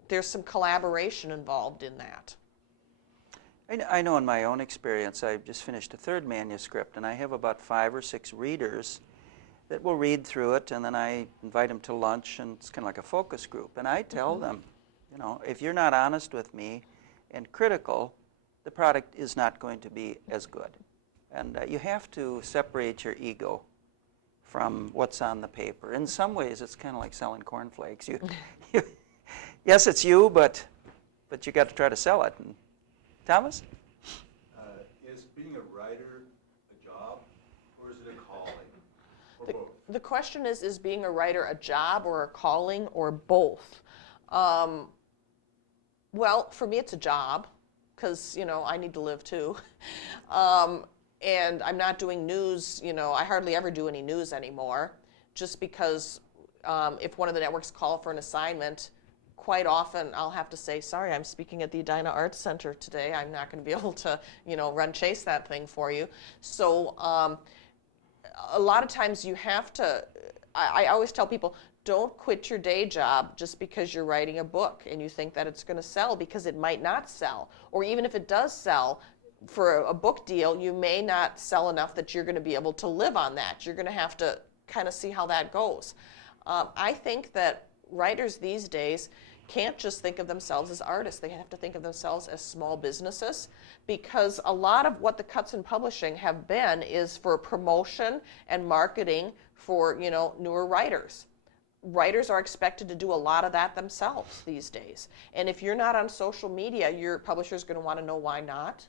there's some collaboration involved in that. I know in my own experience, I've just finished a third manuscript, and I have about 5 or 6 readers that will read through it, and then I invite them to lunch, and it's kind of like a focus group. And I tell them, you know, if you're not honest with me and critical, the product is not going to be as good. And you have to separate your ego from what's on the paper. In some ways, it's kind of like selling cornflakes. Yes, it's you, but you got to try to sell it. And Thomas? Is being a writer a job, or is it a calling? The question is being a writer a job or a calling or both? Well, for me it's a job because, you know, I need to live too. And I'm not doing news, you know, I hardly ever do any news anymore just because if one of the networks call for an assignment, quite often I'll have to say, sorry, I'm speaking at the Edina Arts Center today. I'm not going to be able to, you know, chase that thing for you. So a lot of times you have to, I always tell people, don't quit your day job just because you're writing a book and you think that it's going to sell, because it might not sell. Or even if it does sell, for a book deal, you may not sell enough that you're going to be able to live on that. You're going to have to kind of see how that goes. I think that writers these days can't just think of themselves as artists. They have to think of themselves as small businesses, because a lot of what the cuts in publishing have been is for promotion and marketing for, you know, newer writers. Writers are expected to do a lot of that themselves these days. And if you're not on social media, your publisher's going to want to know why not.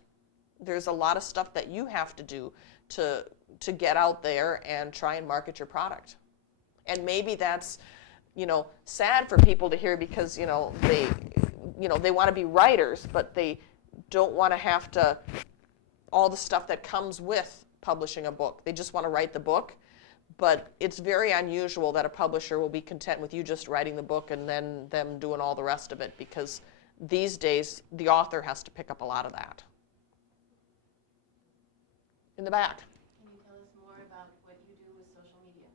There's a lot of stuff that you have to do to get out there and try and market your product. And maybe that's, you know, sad for people to hear, because, you know, they want to be writers, but they don't want to have to, all the stuff that comes with publishing a book. They just want to write the book. But it's very unusual that a publisher will be content with you just writing the book and then them doing all the rest of it, because these days the author has to pick up a lot of that. In the back. Can you tell us more about what you do with social media?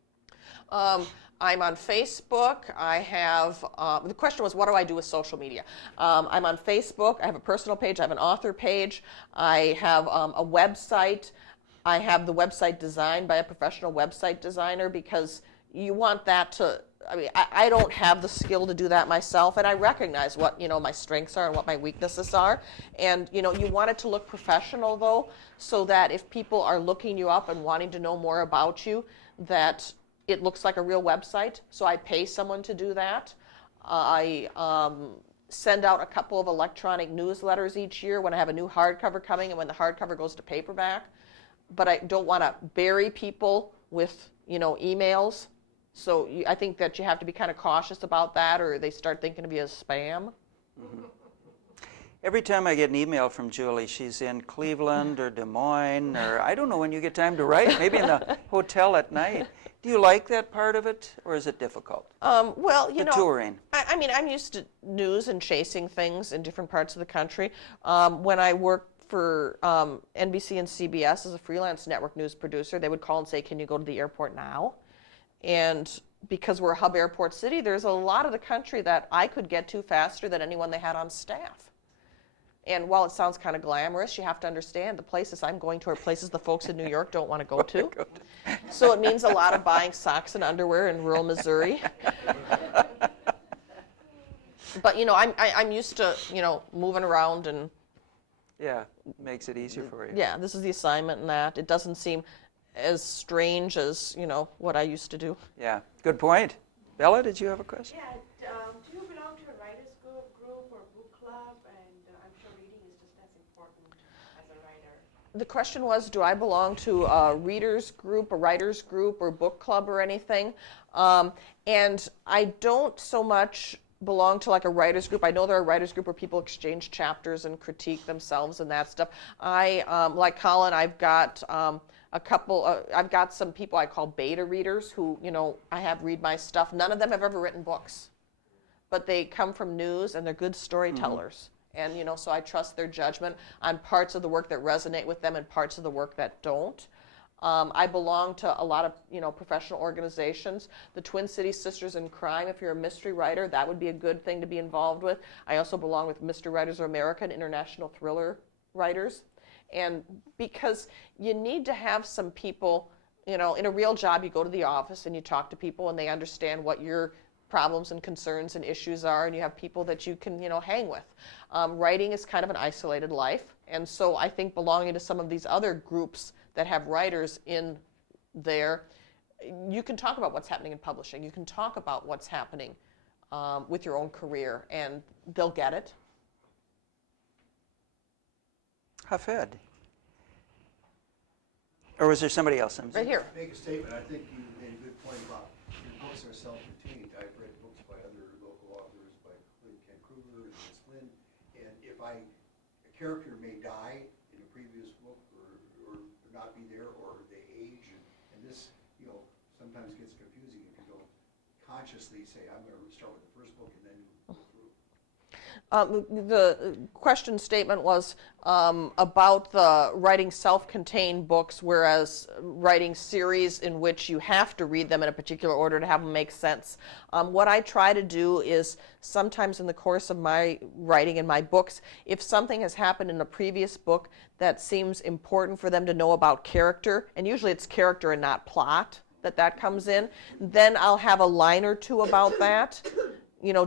I'm on Facebook. I have, the question was, what do I do with social media? I'm on Facebook. I have a personal page. I have an author page. I have a website. I have the website designed by a professional website designer, because you want that to, I mean, I don't have the skill to do that myself, and I recognize what, my strengths are and what my weaknesses are. And, you want it to look professional, though, so that if people are looking you up and wanting to know more about you, that it looks like a real website. So I pay someone to do that. I send out a couple of electronic newsletters each year when I have a new hardcover coming and when the hardcover goes to paperback. But I don't want to bury people with, emails. So I think that you have to be kind of cautious about that, or they start thinking of you as spam. Mm-hmm. Every time I get an email from Julie, she's in Cleveland or Des Moines, or I don't know when you get time to write, maybe in the hotel at night. Do you like that part of it, or is it difficult? Well, the touring. I mean, I'm used to news and chasing things in different parts of the country. When I worked for NBC and CBS as a freelance network news producer, they would call and say, "Can you go to the airport now?" And because we're a hub airport city, there's a lot of the country that I could get to faster than anyone they had on staff. And while it sounds kind of glamorous, you have to understand the places I'm going to are places the folks in New York don't want to go to. So it means a lot of buying socks and underwear in rural Missouri. But, I'm used to, moving around and... Yeah, makes it easier for you. Yeah, this is the assignment and that. It doesn't seem as strange as, what I used to do. Yeah, good point. Bella, did you have a question? Yeah, do you belong to a writers group or book club? And I'm sure reading is just as important as a writer. The question was, do I belong to a readers group, a writers group, or book club or anything? And I don't so much belong to like a writers group. I know there are writers group where people exchange chapters and critique themselves and that stuff. Like Colin, I've got I've got some people I call beta readers who, I have read my stuff. None of them have ever written books, but they come from news and they're good storytellers. Mm-hmm. And, so I trust their judgment on parts of the work that resonate with them and parts of the work that don't. I belong to a lot of, professional organizations. The Twin Cities Sisters in Crime, if you're a mystery writer, that would be a good thing to be involved with. I also belong with Mystery Writers of America and International Thriller Writers. And because you need to have some people, in a real job, you go to the office and you talk to people and they understand what your problems and concerns and issues are, and you have people that you can, hang with. Writing is kind of an isolated life, and so I think belonging to some of these other groups that have writers in there, you can talk about what's happening in publishing. You can talk about what's happening with your own career, and they'll get it. Hafed. Or was there somebody else? Right here. Make a statement. I think you made a good point about your books are self-contained. I've read books by other local authors, by Ken Kramer and Vince Lynn, and if a character may die in a previous book or not be there, or they age, and this, sometimes gets confusing if you don't consciously say, I'm going to start with the first book and then go through. The question statement was about the writing self-contained books, whereas writing series in which you have to read them in a particular order to have them make sense. What I try to do is sometimes in the course of my writing in my books, if something has happened in a previous book that seems important for them to know about character, and usually it's character and not plot that comes in, then I'll have a line or two about that.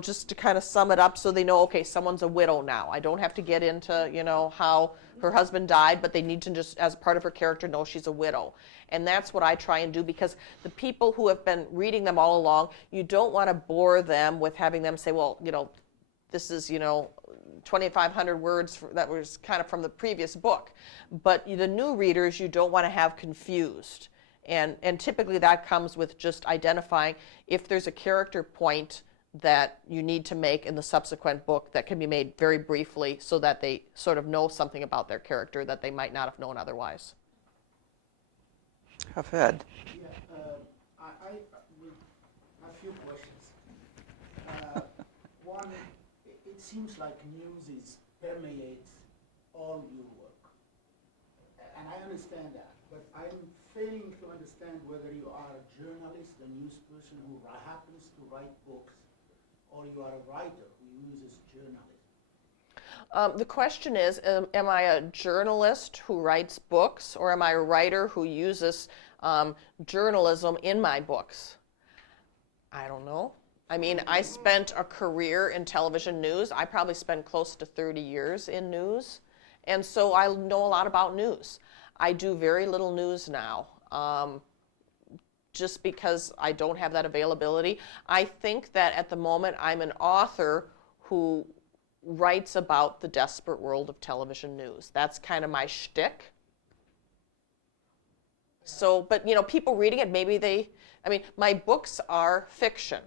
Just to kind of sum it up so they know, okay, someone's a widow now. I don't have to get into, how her husband died, but they need to just, as part of her character, know she's a widow. And that's what I try and do, because the people who have been reading them all along, you don't want to bore them with having them say, well, this is, 2,500 words that was kind of from the previous book. But the new readers, you don't want to have confused. And typically that comes with just identifying if there's a character point that you need to make in the subsequent book that can be made very briefly so that they sort of know something about their character that they might not have known otherwise. Hafed. Yeah, I have a few questions. One, it seems like news permeates all your work, and I understand that, but I'm failing to understand whether you are a journalist, a news person who happens to write books, or you are a writer who uses journalism. The question is, am I a journalist who writes books, or am I a writer who uses journalism in my books? I don't know. I mean, I spent a career in television news. I probably spent close to 30 years in news. And so I know a lot about news. I do very little news now, just because I don't have that availability. I think that at the moment I'm an author who writes about the desperate world of television news. That's kind of my shtick. So, but you know, people reading it, maybe I mean, my books are fiction.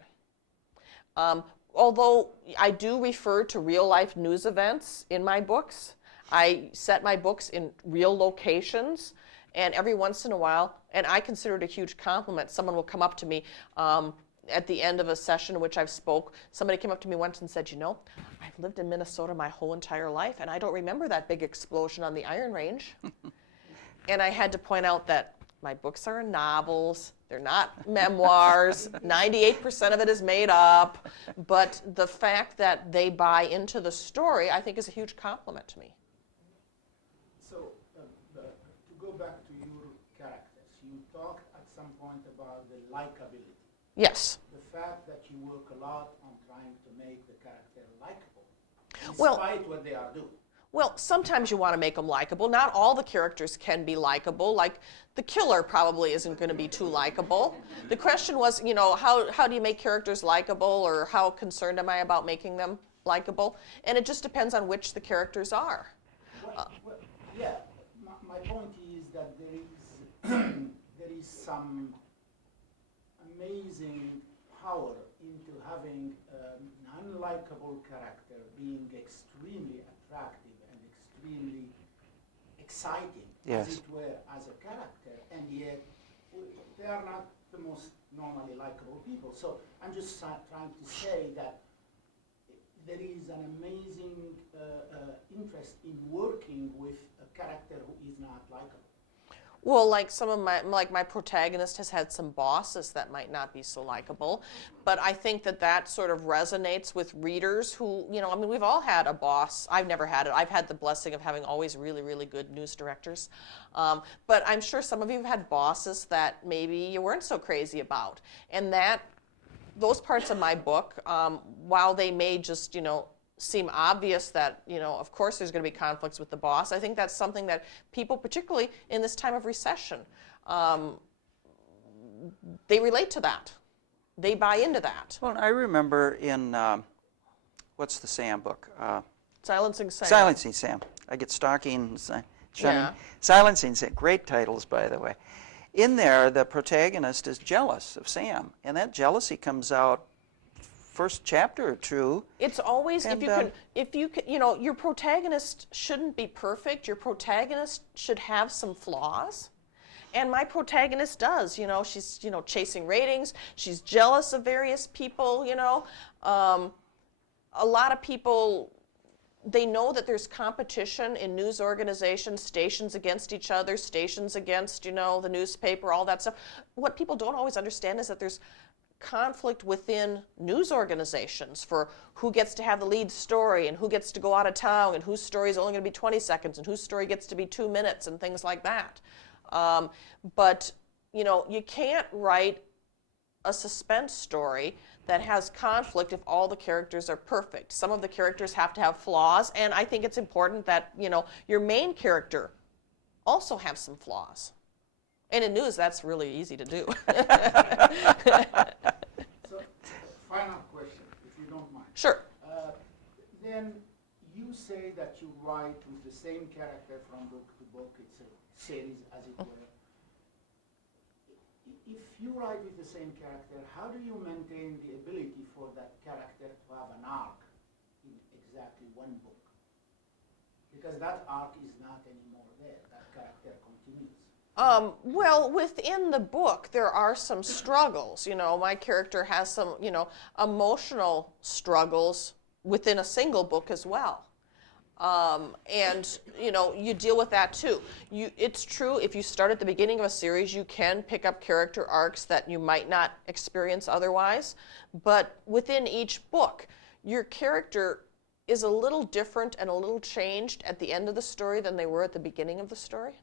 Although I do refer to real life news events in my books, I set my books in real locations, and every once in a while, and I consider it a huge compliment, someone will come up to me at the end of a session in which I've spoke. Somebody came up to me once and said, you know, I've lived in Minnesota my whole entire life, and I don't remember that big explosion on the Iron Range. And I had to point out that my books are novels, they're not memoirs, 98% of it is made up, but the fact that they buy into the story, I think is a huge compliment to me. So, to go back to your characters, you talked at some point about the likability. Yes. The fact that you work a lot on trying to make the character likable, Well, despite what they are doing. Well, sometimes you want to make them likable. Not all the characters can be likable. Like the killer probably isn't going to be too likable. The question was, you know, how do you make characters likable, or how concerned am I about making them likable? And it just depends on which the characters are. Well, yeah, my point is that there is some amazing power into having an unlikable character being extremely attractive and extremely exciting, Yes. as it were, as a character, and yet they are not the most normally likable people. So I'm just trying to say that there is an amazing interest in working with a character who is not likable. Well, like my protagonist has had some bosses that might not be so likable, but I think that sort of resonates with readers who, you know, I mean, we've all had a boss. I've never had it. I've had the blessing of having always really, really good news directors. But I'm sure some of you have had bosses that maybe you weren't so crazy about. And those parts of my book, while they may just, you know, seem obvious that, you know, of course there's going to be conflicts with the boss, I think that's something that people, particularly in this time of recession, they relate to that. They buy into that. Well, I remember in, what's the Sam book? Silencing Sam. Silencing Sam. I get stalking, shunning. Yeah. Silencing Sam. Great titles, by the way. In there, the protagonist is jealous of Sam, and that jealousy comes out first chapter or two. It's always, And, if you can, you know, your protagonist shouldn't be perfect. Your protagonist should have some flaws. And my protagonist does, you know, she's, you know, chasing ratings. She's jealous of various people, you know. A lot of people, they know that there's competition in news organizations, stations against each other, stations against, you know, the newspaper, all that stuff. What people don't always understand is that there's conflict within news organizations for who gets to have the lead story and who gets to go out of town and whose story is only going to be 20 seconds and whose story gets to be 2 minutes and things like that. But, you know, you can't write a suspense story that has conflict if all the characters are perfect. Some of the characters have to have flaws, and I think it's important that, you know, your main character also have some flaws. And in news, that's really easy to do. So, final question, if you don't mind. Sure. Then you say that you write with the same character from book to book. It's a series, as it were. If you write with the same character, how do you maintain the ability for that character to have an arc in exactly one book? Because that arc is not anymore there. That character continues. Well, within the book, there are some struggles. You know, my character has some, you know, emotional struggles within a single book as well. And, you know, you deal with that too. It's true, if you start at the beginning of a series, you can pick up character arcs that you might not experience otherwise. But within each book, your character is a little different and a little changed at the end of the story than they were at the beginning of the story.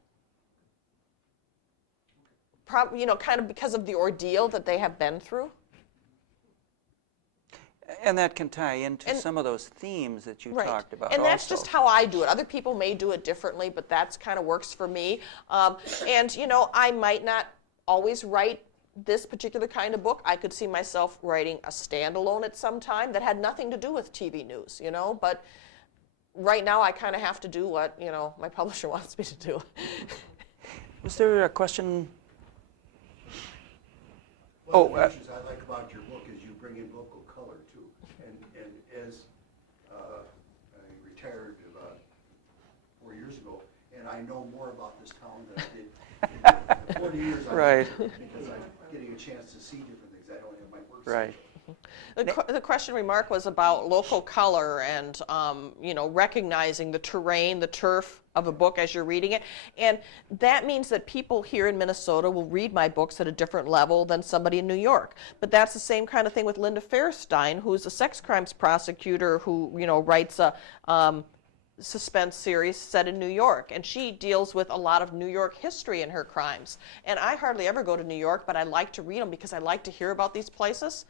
You know, kind of because of the ordeal that they have been through. And that can tie into And- some of those themes that you Right. talked about And that's also. just how I do it. Other people may do it differently, but that's kind of works for me. And, you know, I might not always write this particular kind of book. I could see myself writing a standalone at some time that had nothing to do with TV news, you know, but right now I kind of have to do what, you know, my publisher wants me to do. Was there a question? One of the features I like about your book is you bring in local color too. And as I retired about 4 years ago, and I know more about this town than I did in the 40 years I've Right. been here, because I'm getting a chance to see different things. I don't have my work Right. schedule. The question remark was about local color and, you know, recognizing the terrain, the turf of a book as you're reading it. And that means that people here in Minnesota will read my books at a different level than somebody in New York. But that's the same kind of thing with Linda Fairstein, who's a sex crimes prosecutor who, you know, writes a suspense series set in New York, and she deals with a lot of New York history in her crimes. And I hardly ever go to New York, but I like to read them because I like to hear about these places.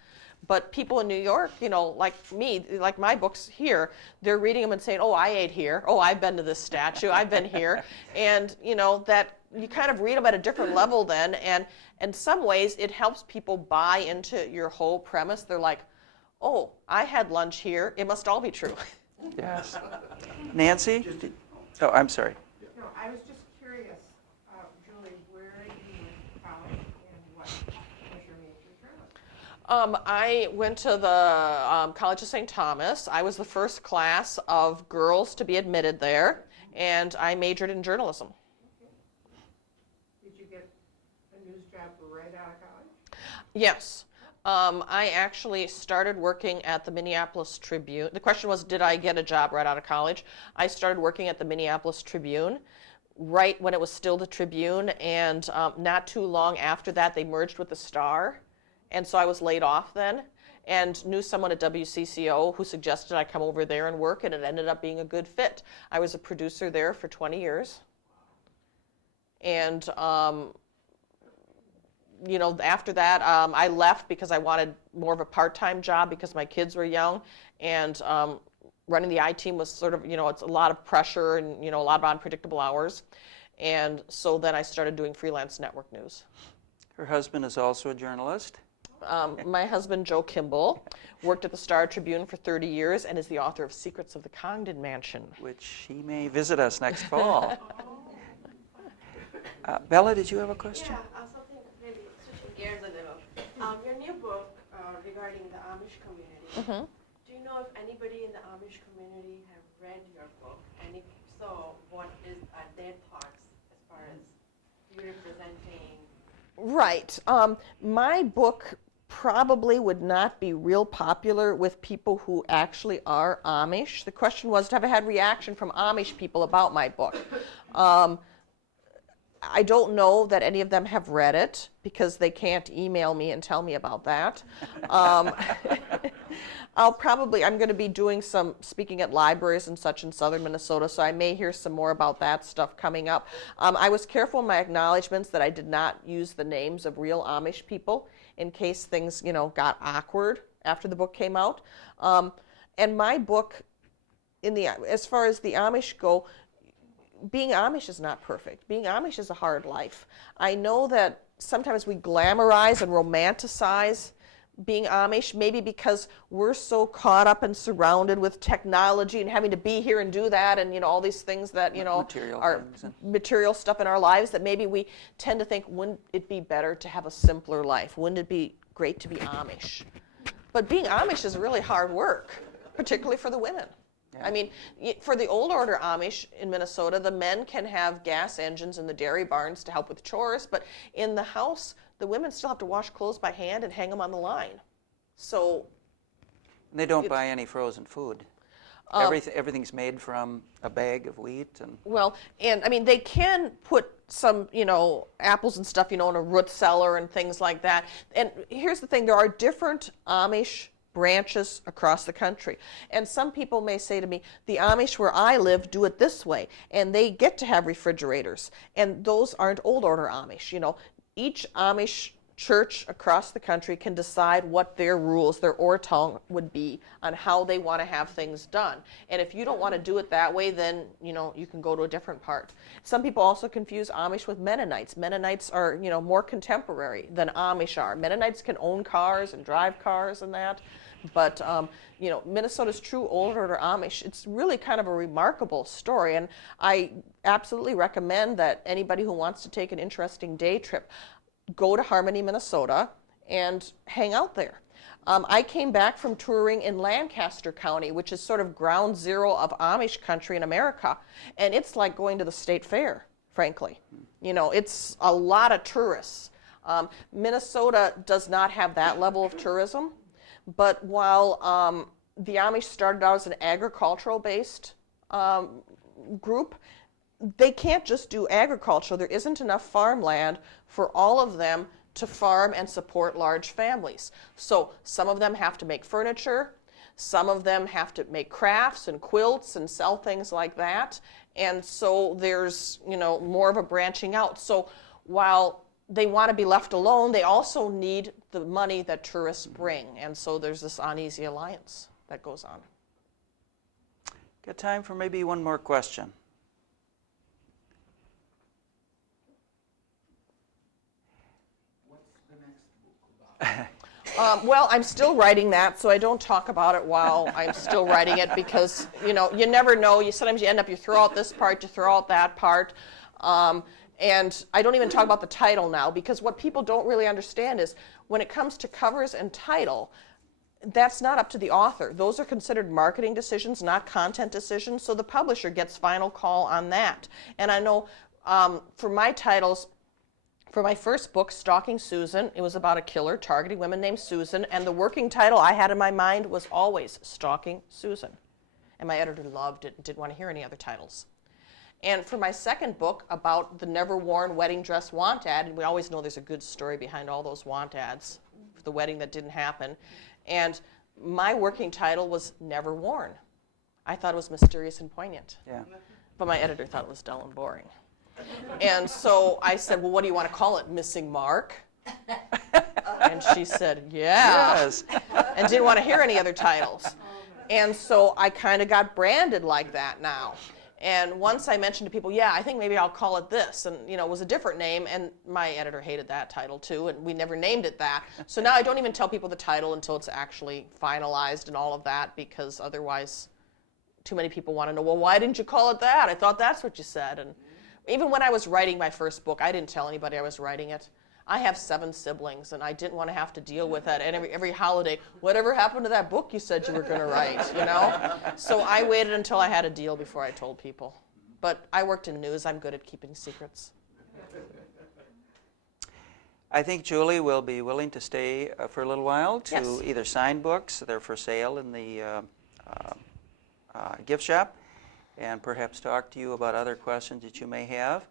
But people in New York, you know, like me, like my books here, they're reading them and saying, oh, I ate here. Oh, I've been to this statue. I've been here. And, you know, that you kind of read them at a different level then. And in some ways, it helps people buy into your whole premise. They're like, oh, I had lunch here. It must all be true. Yes. Nancy? Oh, I'm sorry. No, I was just curious, Julie, where you went to college and what was your major journalism? I went to the College of St. Thomas. I was the first class of girls to be admitted there, and I majored in journalism. Did you get a news job right out of college? Yes. I actually started working at the Minneapolis Tribune. The question was, did I get a job right out of college? I started working at the Minneapolis Tribune right when it was still the Tribune, and not too long after that, they merged with the Star, and so I was laid off then, and knew someone at WCCO who suggested I come over there and work, and it ended up being a good fit. I was a producer there for 20 years, and you know, after that, I left because I wanted more of a part-time job because my kids were young, and running the I-team was sort of, you know, it's a lot of pressure and, you know, a lot of unpredictable hours. And so then I started doing freelance network news. Her husband is also a journalist. My husband, Joe Kimball, worked at the Star Tribune for 30 years and is the author of Secrets of the Congdon Mansion. Which he may visit us next fall. Bella, did you have a question? Yeah, something maybe switching gears a little. Your new book regarding the Amish community. Do you know if anybody in the Amish community have read your book? And if so, what are their thoughts as far as you representing? Right. My book probably would not be real popular with people who actually are Amish. The question was, have I had reaction from Amish people about my book? I don't know that any of them have read it because they can't email me and tell me about that. I'm going to be doing some speaking at libraries and such in southern Minnesota, so I may hear some more about that stuff coming up. I was careful in my acknowledgments that I did not use the names of real Amish people in case things, you know, got awkward after the book came out. And my book, as far as the Amish go, being Amish is not perfect. Being Amish is a hard life. I know that sometimes we glamorize and romanticize being Amish, maybe because we're so caught up and surrounded with technology and having to be here and do that, and, you know, all these things that, you know, are material stuff in our lives, that maybe we tend to think, wouldn't it be better to have a simpler life? Wouldn't it be great to be Amish? But being Amish is really hard work, particularly for the women. Yeah. I mean, for the old order Amish in Minnesota, the men can have gas engines in the dairy barns to help with chores, but in the house, the women still have to wash clothes by hand and hang them on the line. So they don't buy any frozen food. Everything's made from a bag of wheat. And well, and I mean, they can put some, you know, apples and stuff, you know, in a root cellar and things like that. And here's the thing, there are different Amish branches across the country. And some people may say to me, the Amish where I live do it this way, and they get to have refrigerators. And those aren't old order Amish. You know, each Amish church across the country can decide what their rules, their ortong would be on how they want to have things done. And if you don't want to do it that way, then you can go to a different part. Some people also confuse Amish with Mennonites. Mennonites are more contemporary than Amish are. Mennonites can own cars and drive cars and that, but Minnesota's true old order Amish, it's really kind of a remarkable story, and I absolutely recommend that anybody who wants to take an interesting day trip go to Harmony, Minnesota, and hang out there. I came back from touring in Lancaster County, which is sort of ground zero of Amish country in America, and it's like going to the state fair, frankly. It's a lot of tourists. Minnesota does not have that level of tourism, but while the Amish started out as an agricultural-based group, they can't just do agriculture. There isn't enough farmland for all of them to farm and support large families. So some of them have to make furniture, some of them have to make crafts and quilts and sell things like that. And so there's, more of a branching out. So while they want to be left alone, they also need the money that tourists bring. And so there's this uneasy alliance that goes on. Got time for maybe one more question. Well, I'm still writing that, so I don't talk about it while I'm still writing it because, you never know. Sometimes you end up, you throw out this part, you throw out that part. And I don't even talk about the title now because what people don't really understand is when it comes to covers and title, that's not up to the author. Those are considered marketing decisions, not content decisions, so the publisher gets final call on that. And I know for my titles, for my first book, Stalking Susan, it was about a killer targeting women named Susan, and the working title I had in my mind was always Stalking Susan. And my editor loved it and didn't want to hear any other titles. And for my second book about the never-worn wedding dress want ad, and we always know there's a good story behind all those want ads for the wedding that didn't happen, and my working title was Never Worn. I thought it was mysterious and poignant. Yeah. But my editor thought it was dull and boring. And so I said, well, what do you want to call it? Missing Mark? And she said, yeah. Yes. And didn't want to hear any other titles. And so I kind of got branded like that now. And once I mentioned to people, yeah, I think maybe I'll call it this. And, it was a different name. And my editor hated that title, too. And we never named it that. So now I don't even tell people the title until it's actually finalized and all of that, because otherwise too many people want to know, well, why didn't you call it that? I thought that's what you said. And even when I was writing my first book, I didn't tell anybody I was writing it. I have 7 siblings, and I didn't want to have to deal with that. And every holiday, whatever happened to that book you said you were going to write, So I waited until I had a deal before I told people. But I worked in news. I'm good at keeping secrets. I think Julie will be willing to stay for a little while to either sign books. They're for sale in the gift shop, and perhaps talk to you about other questions that you may have.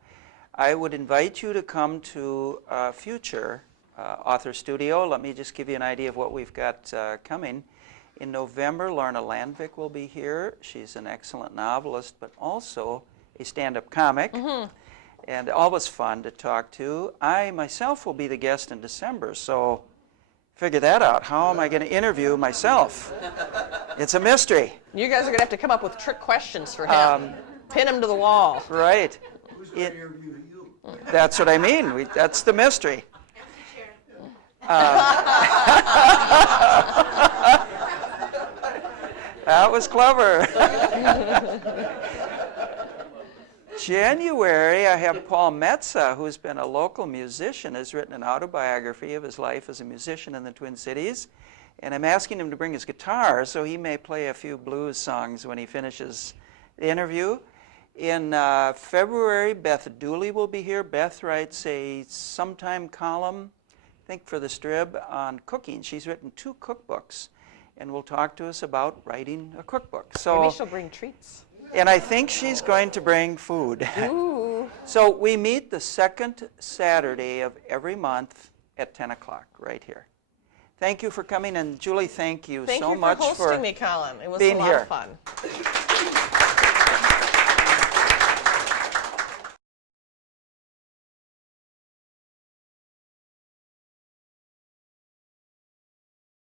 I would invite you to come to a future author studio. Let me just give you an idea of what we've got coming. In November, Lorna Landvik will be here. She's an excellent novelist, but also a stand-up comic, and always fun to talk to. I myself will be the guest in December, so figure that out. How am I going to interview myself? It's a mystery. You guys are going to have to come up with trick questions for him. Pin him to the wall. Right. Who's going to interview you? That's what I mean. That's the mystery. That was clever. January, I have Paul Metza, who's been a local musician, has written an autobiography of his life as a musician in the Twin Cities. And I'm asking him to bring his guitar, so he may play a few blues songs when he finishes the interview. In February, Beth Dooley will be here. Beth writes a sometime column, I think for the Strib, on cooking. She's written 2 cookbooks, and will talk to us about writing a cookbook. So, maybe she'll bring treats. And I think she's going to bring food. Ooh. So we meet the second Saturday of every month at 10 o'clock right here. Thank you for coming, and Julie, thank you so much for hosting me, Colin. It was being a lot here. of fun.